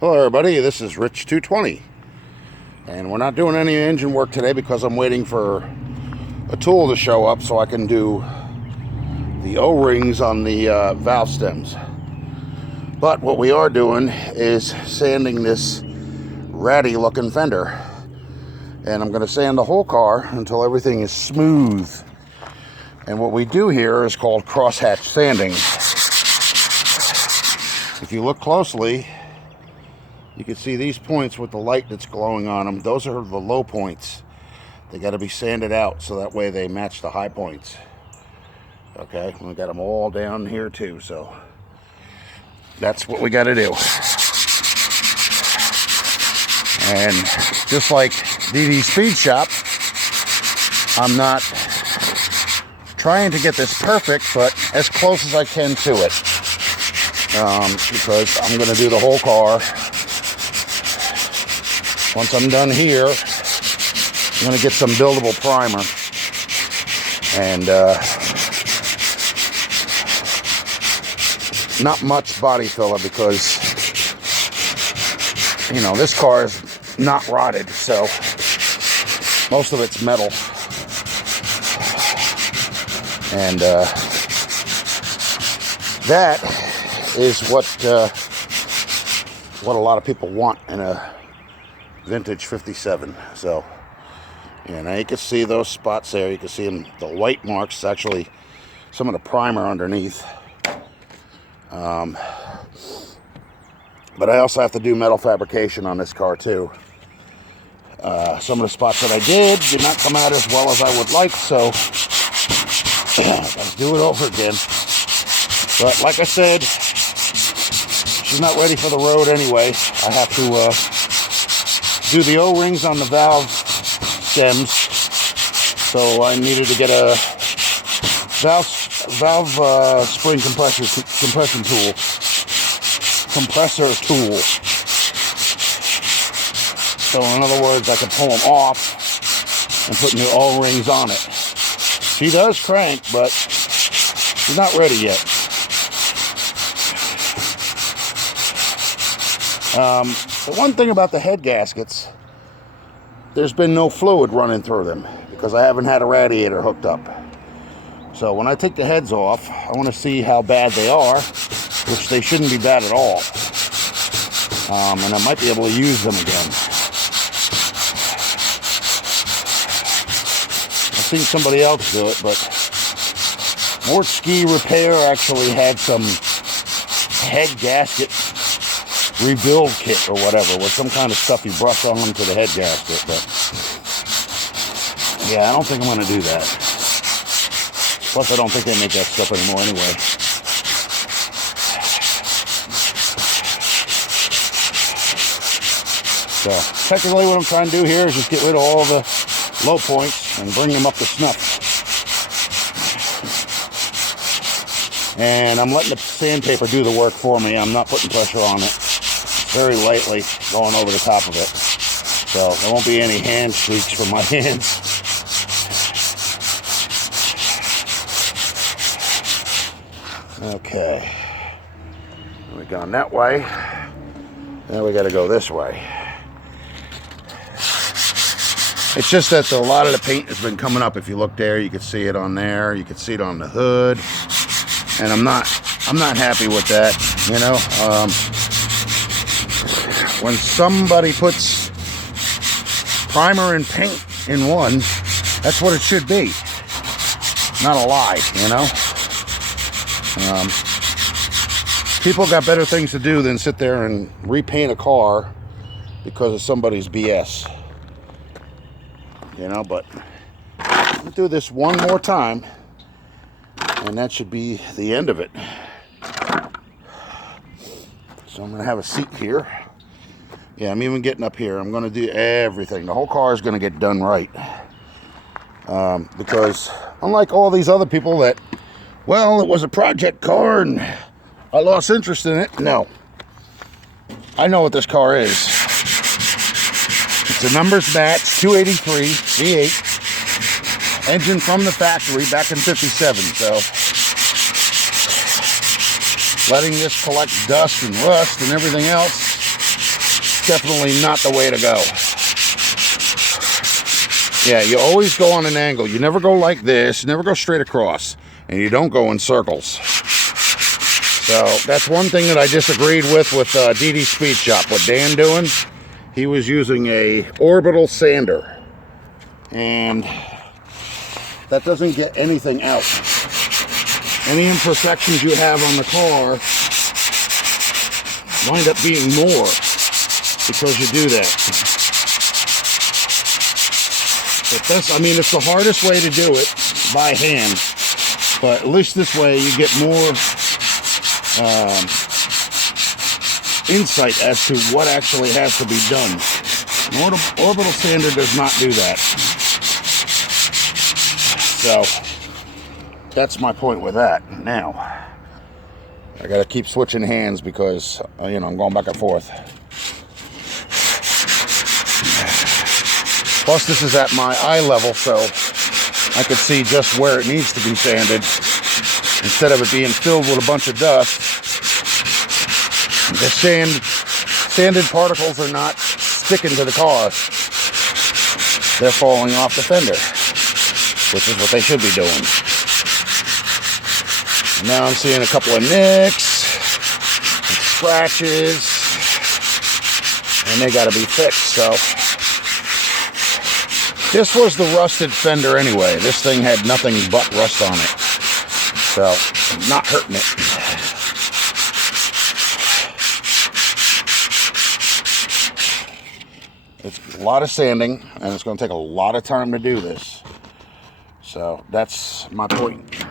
Hello everybody, this is Rich 220 and we're not doing any engine work today because I'm waiting for a tool to show up so I can do the O-rings on the valve stems. But what we are doing is sanding this ratty looking fender, and I'm going to sand the whole car until everything is smooth. And what we do here is called crosshatch sanding. If you look closely, you can see these points with the light that's glowing on them. Those are the low points. They got to be sanded out so that way they match the high points. Okay, we got them all down here too, so that's what we got to do. And just like DD Speed Shop, I'm not trying to get this perfect, but as close as I can to it. Because I'm going to do the whole car. Once I'm done here, I'm going to get some buildable primer and not much body filler because, you know, this car is not rotted, so most of it's metal. And that is what a lot of people want in a vintage 57. So, yeah, now you can see those spots there. You can see them, the white marks, actually some of the primer underneath. But I also have to do metal fabrication on this car too. Some of the spots that I did not come out as well as I would like, so let's do it over again. But like I said, she's not ready for the road anyway. I have to do the O-rings on the valve stems, so I needed to get a valve spring compressor tool. So in other words, I can pull them off and put new O-rings on it. She does crank, but she's not ready yet. The one thing about the head gaskets, there's been no fluid running through them because I haven't had a radiator hooked up. So when I take the heads off, I want to see how bad they are, which they shouldn't be bad at all. And I might be able to use them again. I've seen somebody else do it, but Mort Ski Repair actually had some head gasket rebuild kit or whatever with some kind of stuff you brush on to the head gasket. But yeah, I don't think I'm going to do that. Plus, I don't think they make that stuff anymore anyway. So technically what I'm trying to do here is just get rid of all the low points and bring them up to snuff. And I'm letting the sandpaper do the work for me. I'm not putting pressure on it. Very lightly going over the top of it. So there won't be any hand streaks from my hands. Okay. We're going that way. Now we got to go this way. It's just that a lot of the paint has been coming up. If you look there, you can see it on there. You can see it on the hood. And I'm not happy with that, you know. When somebody puts primer and paint in one, that's what it should be. Not a lie, you know. People got better things to do than sit there and repaint a car because of somebody's BS. You know, but I'll do this one more time, and that should be the end of it. So I'm going to have a seat here. Yeah, I'm even getting up here. I'm going to do everything. The whole car is going to get done right. Because unlike all these other people that, well, it was a project car and I lost interest in it. No. I know what this car is. It's a numbers match 283 V8 engine from the factory back in 57. So letting this collect dust and rust and everything else definitely not the way to go. Yeah, you always go on an angle. You never go like this, you never go straight across, and you don't go in circles. So that's one thing that I disagreed with DD Speed Shop. What Dan doing, he was using a orbital sander, and that doesn't get anything out. Any imperfections you have on the car wind up being more because you do that. But this, I mean, it's the hardest way to do it by hand, but at least this way you get more insight as to what actually has to be done. An orbital sander does not do that. So that's my point with that. Now I gotta keep switching hands because you know, I'm going back and forth. Plus this is at my eye level, so I could see just where it needs to be sanded instead of it being filled with a bunch of dust. The sanded particles are not sticking to the car. They're falling off the fender, which is what they should be doing. Now I'm seeing a couple of nicks and scratches, and they got to be fixed. So this was the rusted fender anyway. This thing had nothing but rust on it, so I'm not hurting it. It's a lot of sanding, and it's going to take a lot of time to do this. So that's my point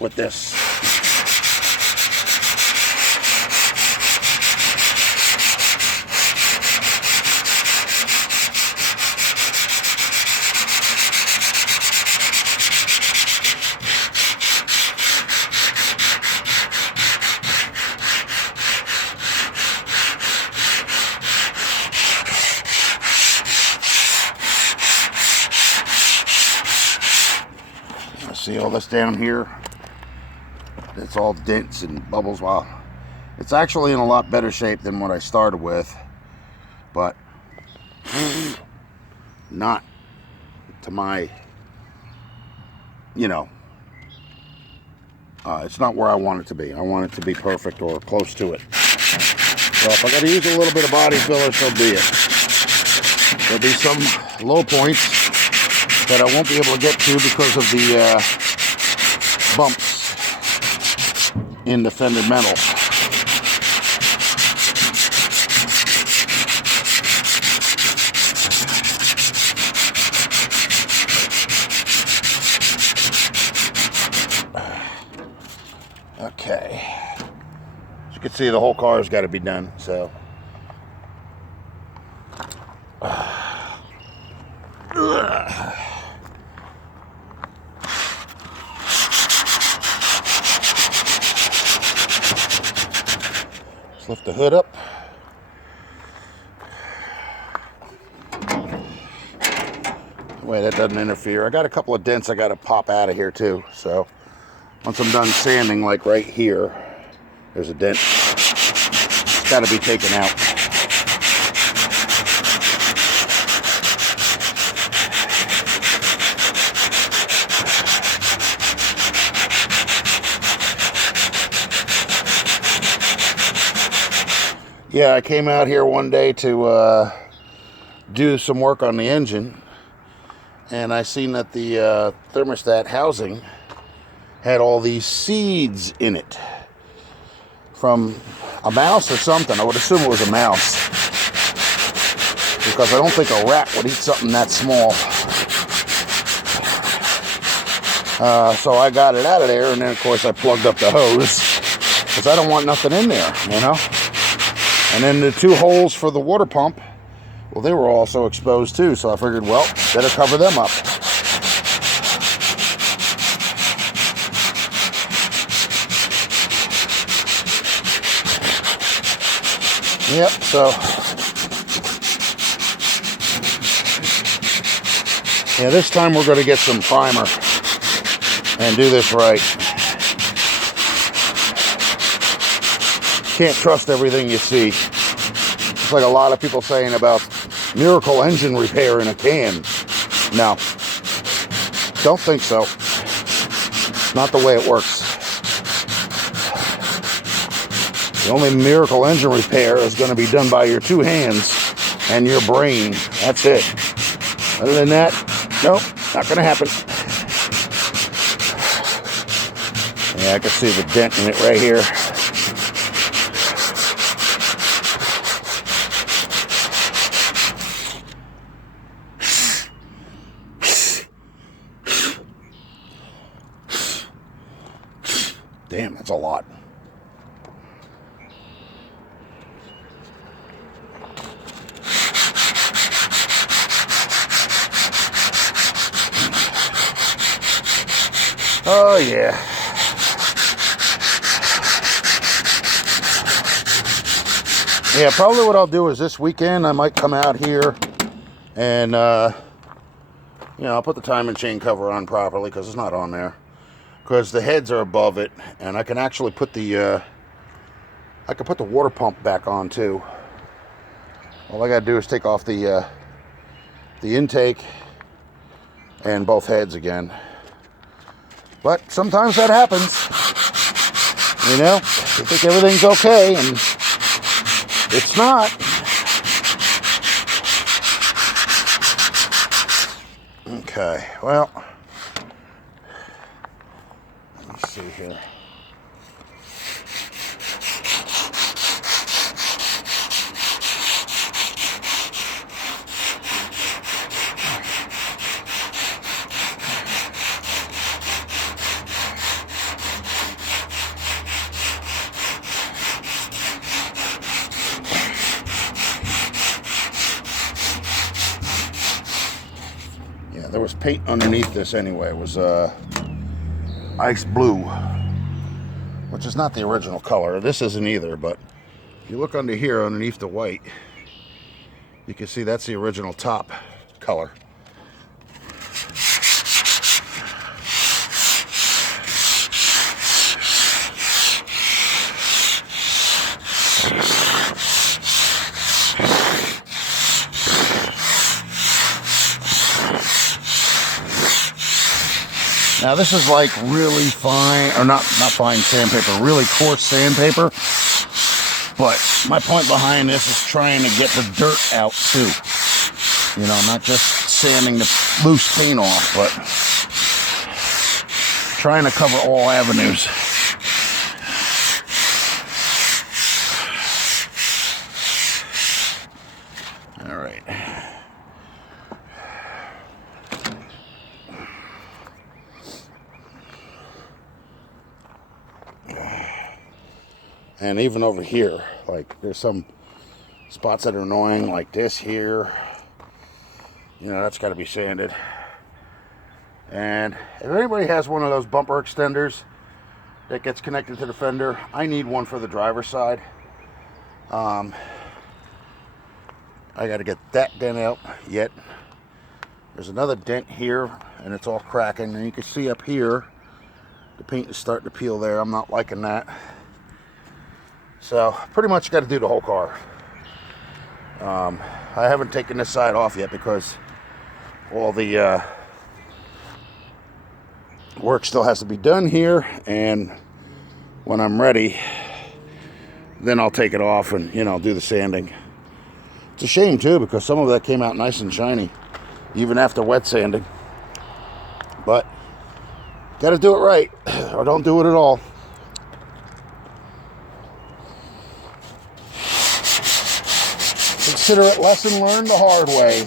with this. See all this down here? It's all dents and bubbles. Well, it's actually in a lot better shape than what I started with, but not to my, you know, it's not where I want it to be. I want it to be perfect or close to it. So if I got to use a little bit of body filler, so be it. There'll be some low points that I won't be able to get to because of the bumps in the fender metal. Okay. As you can see, the whole car's got to be done, so. Let's lift the hood up. Wait, that doesn't interfere. I got a couple of dents I got to pop out of here too. So once I'm done sanding, like right here, there's a dent. It's got to be taken out. Yeah, I came out here one day to do some work on the engine, and I seen that the thermostat housing had all these seeds in it from a mouse or something. I would assume it was a mouse, because I don't think a rat would eat something that small. So I got it out of there, and then of course I plugged up the hose, because I don't want nothing in there, you know. And then the two holes for the water pump, well, they were also exposed too, so I figured, well, better cover them up. Yep, so yeah, this time we're going to get some primer and do this right. Can't trust everything you see. It's like a lot of people saying about miracle engine repair in a can. No, don't think so. Not the way it works. The only miracle engine repair is going to be done by your two hands and your brain. That's it. Other than that, nope, not going to happen. Yeah, I can see the dent in it right here. Damn, that's a lot. Oh, yeah. Yeah, probably what I'll do is this weekend I might come out here and, you know, I'll put the timing chain cover on properly because it's not on there. Because the heads are above it, and I can actually put the, I can put the water pump back on too. All I gotta do is take off the intake and both heads again. But sometimes that happens. You know, you think everything's okay, and it's not. Okay, well, let me see here. There was paint underneath this anyway. It was ice blue, which is not the original color. This isn't either, but if you look under here underneath the white, you can see that's the original top color. Now this is like really fine, or not fine sandpaper, really coarse sandpaper. But my point behind this is trying to get the dirt out too. You know, not just sanding the loose paint off, but trying to cover all avenues. All right. And even over here, like there's some spots that are annoying, like this here. You know, that's got to be sanded. And if anybody has one of those bumper extenders that gets connected to the fender, I need one for the driver's side. I got to get that dent out yet. There's another dent here, and it's all cracking. And you can see up here, the paint is starting to peel there. I'm not liking that. So pretty much got to do the whole car. I haven't taken this side off yet because all the work still has to be done here, and when I'm ready, then I'll take it off and, you know, do the sanding. It's a shame too because some of that came out nice and shiny even after wet sanding, but got to do it right or don't do it at all. Consider it lesson learned the hard way.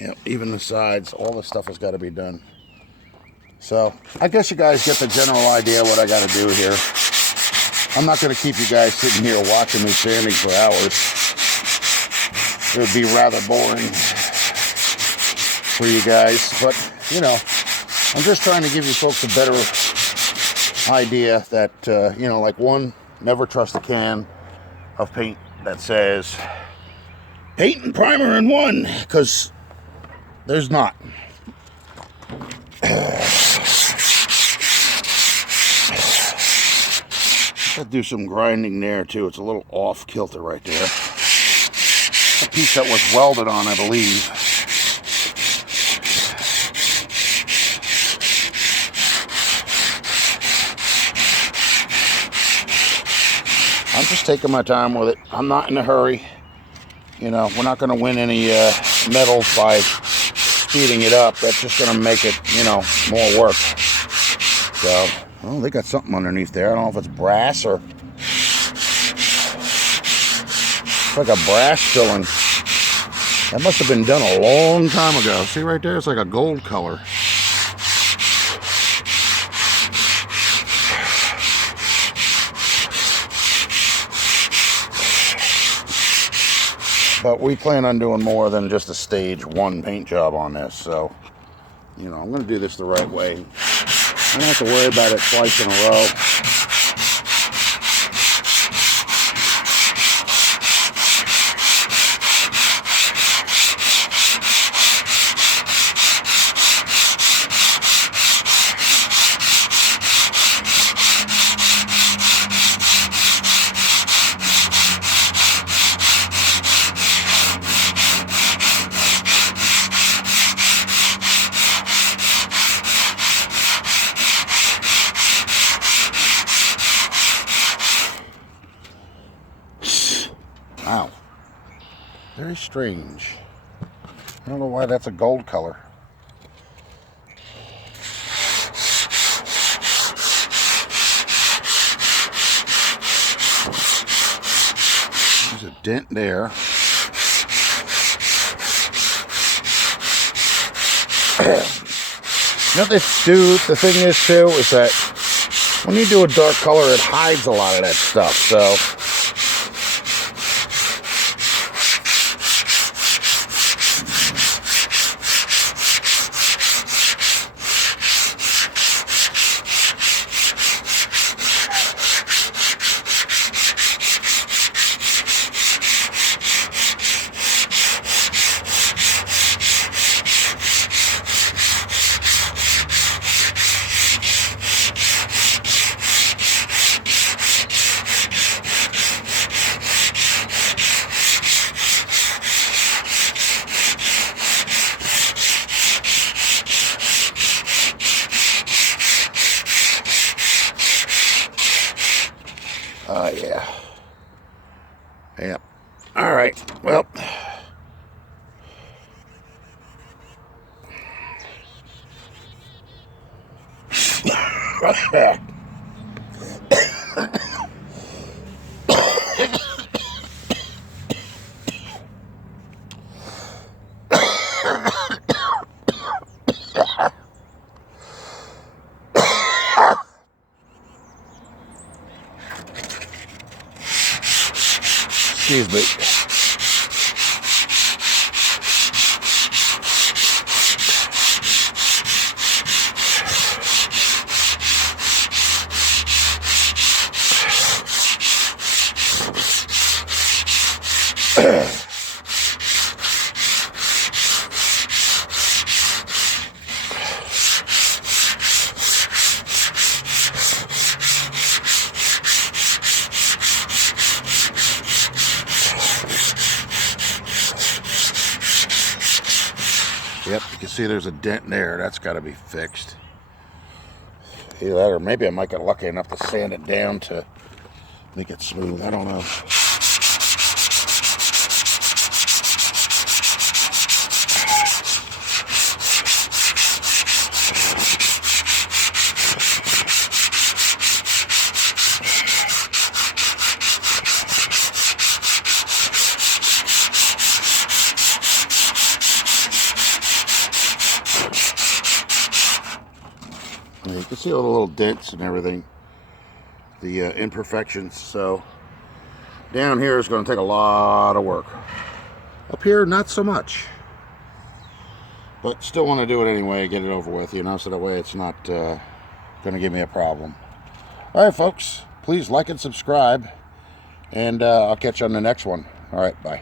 Yep, even the sides, all this stuff has got to be done. So I guess you guys get the general idea what I got to do here. I'm not going to keep you guys sitting here watching me sanding for hours. It would be rather boring for you guys. But, you know, I'm just trying to give you folks a better idea that, you know, like one, never trust a can of paint that says paint and primer in one, because there's not. I'll do some grinding there too. It's a little off kilter right there. A piece that was welded on, I believe. I'm just taking my time with it. I'm not in a hurry. You know, we're not going to win any medals by speeding it up. That's just going to make it, you know, more work. So, well, they got something underneath there. I don't know if it's brass or... It's like a brass filling. That must have been done a long time ago. See right there? It's like a gold color. But we plan on doing more than just a stage one paint job on this. So, you know, I'm going to do this the right way. I don't have to worry about it twice in a row. Wow. Very strange. I don't know why that's a gold color. There's a dent there. You know what the thing is too, is that when you do a dark color, it hides a lot of that stuff, so... yeah. Yep. All right. Well. Excuse me. Yep, you can see there's a dent there. That's got to be fixed. Either that, or maybe I might get lucky enough to sand it down to make it smooth. I don't know. You can see all the little dents and everything, the imperfections. So down here is going to take a lot of work. Up here, not so much. But still want to do it anyway, get it over with, you know, so that way it's not going to give me a problem. All right, folks, please like and subscribe, and I'll catch you on the next one. All right, bye.